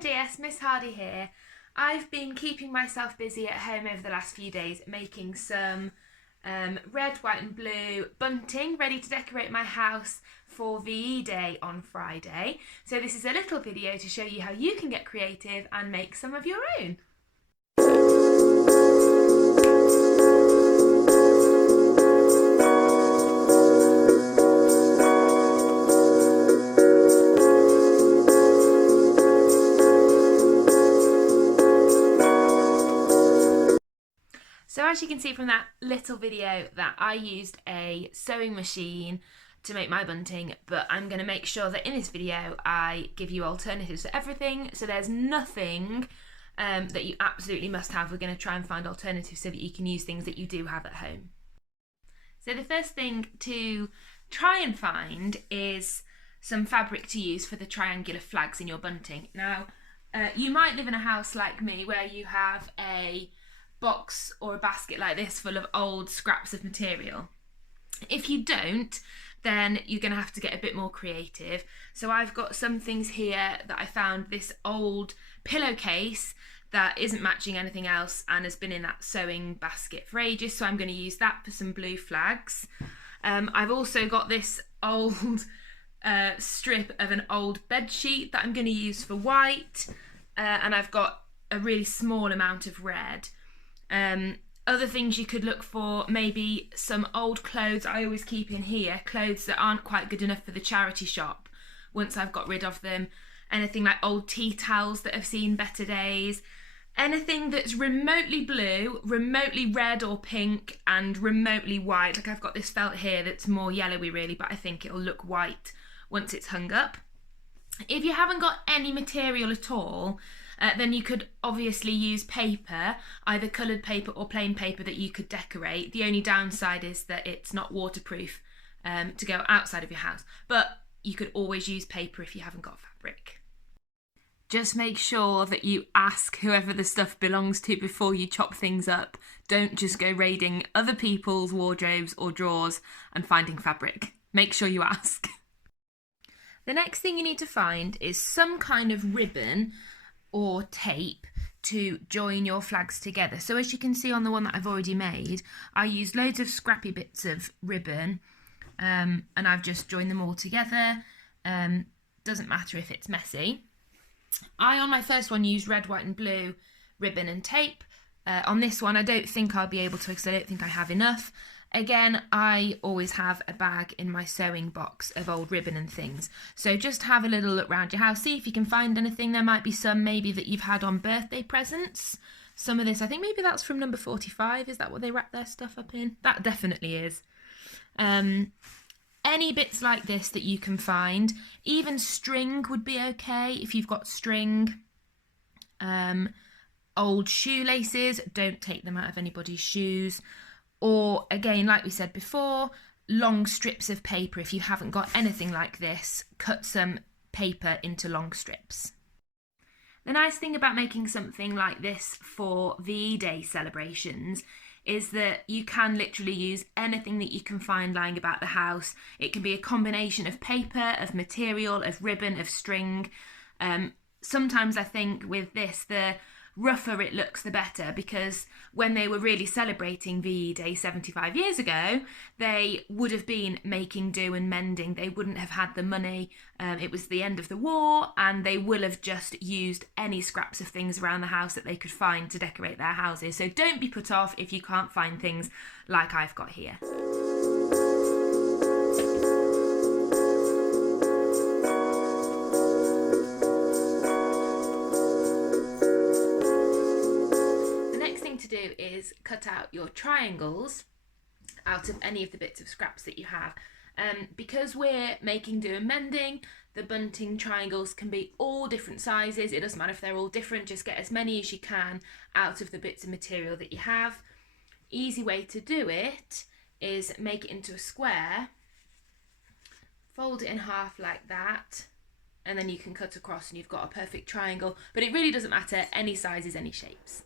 Buenos dias, Miss Hardy here. I've been keeping myself busy at home over the last few days making some red, white and blue bunting ready to decorate my house for VE Day on Friday. So this is a little video to show you how you can get creative and make some of your own. So as you can see from that little video that I used a sewing machine to make my bunting, but I'm going to make sure that in this video I give you alternatives to everything, so there's nothing that you absolutely must have. We're going to try and find alternatives so that you can use things that you do have at home. So the first thing to try and find is some fabric to use for the triangular flags in your bunting. Now, you might live in a house like me where you have a box or a basket like this full of old scraps of material. If you don't, then you're going to have to get a bit more creative. So I've got some things here that I found, this old pillowcase that isn't matching anything else and has been in that sewing basket for ages, so I'm going to use that for some blue flags. I've also got this old strip of an old bed sheet that I'm going to use for white, and I've got a really small amount of red. Other things you could look for, maybe some old clothes I always keep in here, clothes that aren't quite good enough for the charity shop once I've got rid of them. Anything like old tea towels that have seen better days. Anything that's remotely blue, remotely red or pink, and remotely white. Like I've got this felt here that's more yellowy really, but I think it'll look white once it's hung up. If you haven't got any material at all, then you could obviously use paper, either coloured paper or plain paper that you could decorate. The only downside is that it's not waterproof to go outside of your house, but you could always use paper if you haven't got fabric. Just make sure that you ask whoever the stuff belongs to before you chop things up. Don't just go raiding other people's wardrobes or drawers and finding fabric. Make sure you ask. The next thing you need to find is some kind of ribbon or tape to join your flags together. So as you can see on the one that I've already made, I used loads of scrappy bits of ribbon and I've just joined them all together. Doesn't matter if it's messy. On my first one, used red, white and blue ribbon and tape. On this one, I don't think I'll be able to because I don't think I have enough. Again, I always have a bag in my sewing box of old ribbon and things. So just have a little look around your house, see if you can find anything. There might be some maybe that you've had on birthday presents. Some of this, I think maybe that's from number 45. Is that what they wrap their stuff up in? That definitely is. Any bits like this that you can find. Even string would be okay if you've got string. Old shoelaces, don't take them out of anybody's shoes. Or again, like we said before, long strips of paper. If you haven't got anything like this, cut some paper into long strips. The nice thing about making something like this for VE Day celebrations is that you can literally use anything that you can find lying about the house. It can be a combination of paper, of material, of ribbon, of string. Sometimes I think with this, the rougher it looks the better, because when they were really celebrating VE Day 75 years ago, they would have been making do and mending. They wouldn't have had the money. It was the end of the war and they will have just used any scraps of things around the house that they could find to decorate their houses. So don't be put off if you can't find things like I've got here. Do is cut out your triangles out of any of the bits of scraps that you have. Because we're making do and mending, the bunting triangles can be all different sizes. It doesn't matter if they're all different, just get as many as you can out of the bits of material that you have. Easy way to do it is make it into a square, fold it in half like that, and then you can cut across and you've got a perfect triangle. But it really doesn't matter, any sizes, any shapes.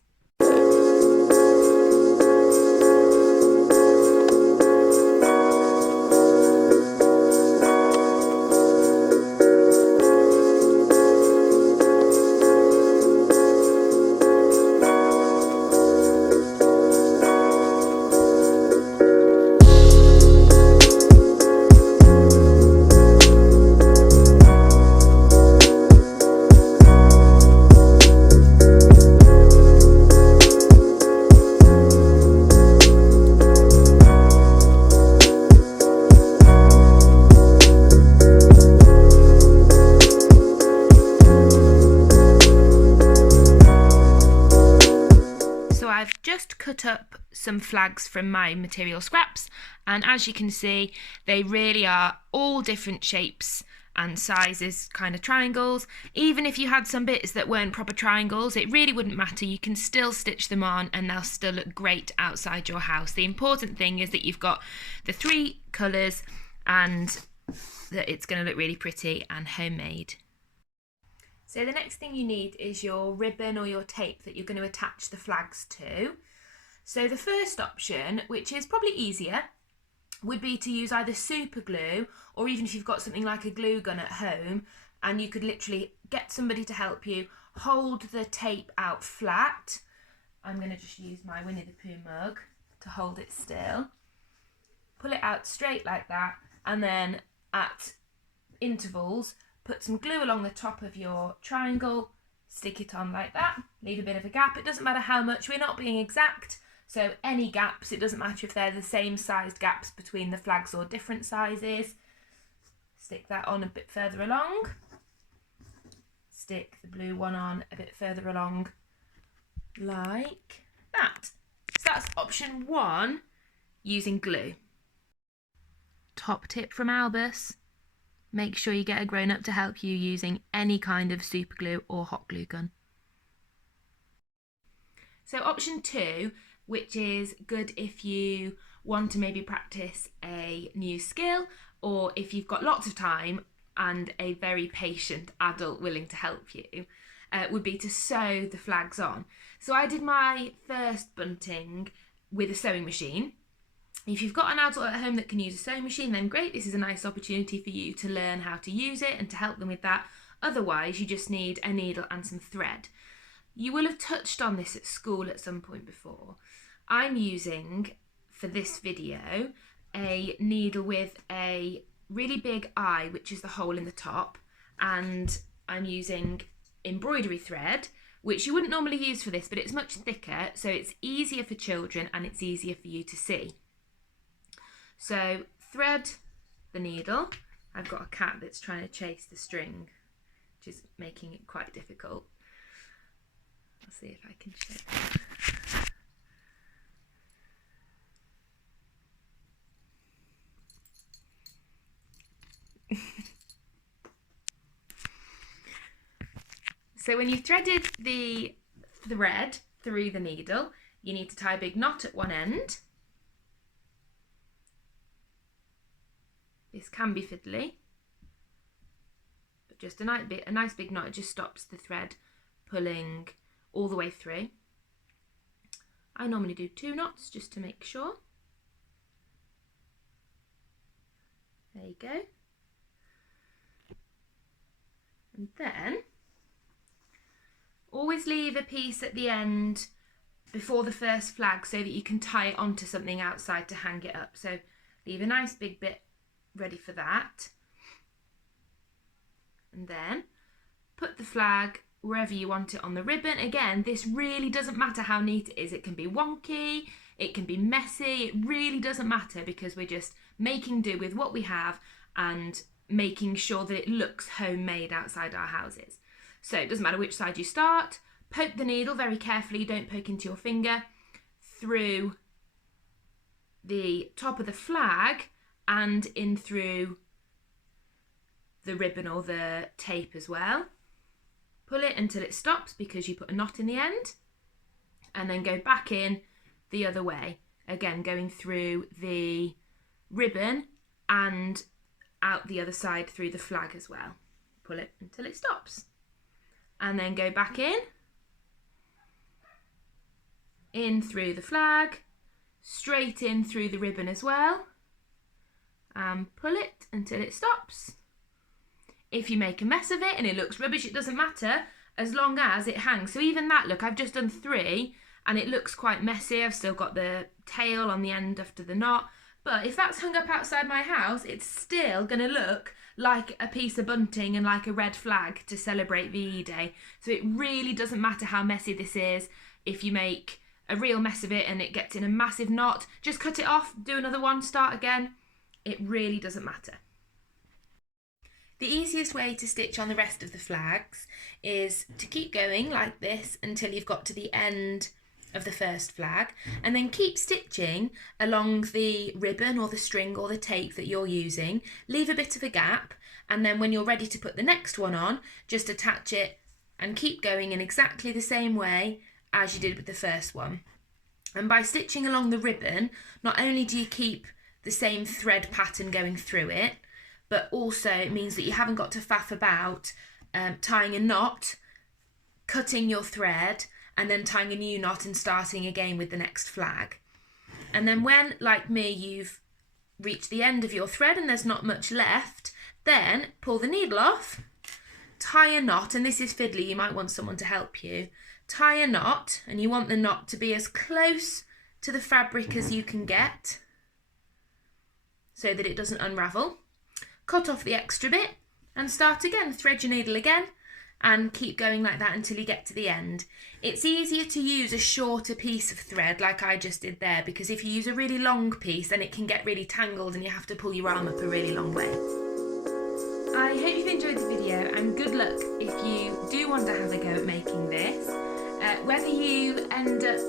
just cut up some flags from my material scraps, and as you can see, they really are all different shapes and sizes, kind of triangles. Even if you had some bits that weren't proper triangles, it really wouldn't matter. You can still stitch them on and they'll still look great outside your house. The important thing is that you've got the 3 colours and that it's going to look really pretty and homemade. So the next thing you need is your ribbon or your tape that you're going to attach the flags to. So the first option, which is probably easier, would be to use either super glue, or even if you've got something like a glue gun at home, and you could literally get somebody to help you hold the tape out flat. I'm going to just use my Winnie the Pooh mug to hold it still. Pull it out straight like that, and then at intervals put some glue along the top of your triangle, stick it on like that, leave a bit of a gap. It doesn't matter how much, we're not being exact, so any gaps, it doesn't matter if they're the same sized gaps between the flags or different sizes. Stick that on a bit further along. Stick the blue one on a bit further along like that. So that's option 1, using glue. Top tip from Albus, make sure you get a grown-up to help you using any kind of super glue or hot glue gun. So option 2, which is good if you want to maybe practice a new skill, or if you've got lots of time and a very patient adult willing to help you, would be to sew the flags on. So I did my first bunting with a sewing machine. If you've got an adult at home that can use a sewing machine, then great, this is a nice opportunity for you to learn how to use it and to help them with that. Otherwise, you just need a needle and some thread. You will have touched on this at school at some point before. I'm using, for this video, a needle with a really big eye, which is the hole in the top, and I'm using embroidery thread, which you wouldn't normally use for this, but it's much thicker, so it's easier for children and it's easier for you to see. So thread the needle. I've got a cat that's trying to chase the string, which is making it quite difficult. I'll see if I can show. So when you've threaded the thread through the needle, you need to tie a big knot at one end. This can be fiddly, but just a nice big knot. It just stops the thread pulling all the way through. I normally do 2 knots just to make sure. There you go. And then always leave a piece at the end before the first flag so that you can tie it onto something outside to hang it up. So leave a nice big bit ready for that. And then put the flag wherever you want it on the ribbon. Again, this really doesn't matter how neat it is. It can be wonky, it can be messy, it really doesn't matter because we're just making do with what we have and making sure that it looks homemade outside our houses. So it doesn't matter which side you start. Poke the needle very carefully, don't poke into your finger, through the top of the flag and in through the ribbon or the tape as well. Pull it until it stops because you put a knot in the end, and then go back in the other way, again going through the ribbon and out the other side through the flag as well. Pull it until it stops, and then go back in through the flag, straight in through the ribbon as well, and pull it until it stops. If you make a mess of it and it looks rubbish, it doesn't matter as long as it hangs. So even that, look, I've just done 3 and it looks quite messy. I've still got the tail on the end after the knot, but if that's hung up outside my house, it's still going to look like a piece of bunting and like a red flag to celebrate VE Day. So it really doesn't matter how messy this is. If you make a real mess of it and it gets in a massive knot, just cut it off, do another one, start again. It really doesn't matter. The easiest way to stitch on the rest of the flags is to keep going like this until you've got to the end of the first flag, and then keep stitching along the ribbon or the string or the tape that you're using. Leave a bit of a gap, and then when you're ready to put the next one on, just attach it and keep going in exactly the same way as you did with the first one. And by stitching along the ribbon, not only do you keep the same thread pattern going through it, but also it means that you haven't got to faff about tying a knot, cutting your thread, and then tying a new knot and starting again with the next flag. And then when, like me, you've reached the end of your thread and there's not much left, then pull the needle off, tie a knot, and this is fiddly, you might want someone to help you. Tie a knot, and you want the knot to be as close to the fabric as you can get so that it doesn't unravel. Cut off the extra bit and start again. Thread your needle again and keep going like that until you get to the end. It's easier to use a shorter piece of thread like I just did there, because if you use a really long piece then it can get really tangled and you have to pull your arm up a really long way. I hope you've enjoyed the video, and good luck if you do want to have a go at making this. Whether you end up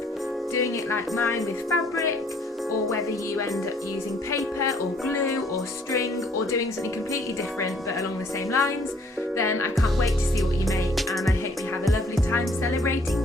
doing it like mine with fabric, or whether you end up using paper or glue or string, or doing something completely different but along the same lines, then I can't wait to see what you make, and I hope you have a lovely time celebrating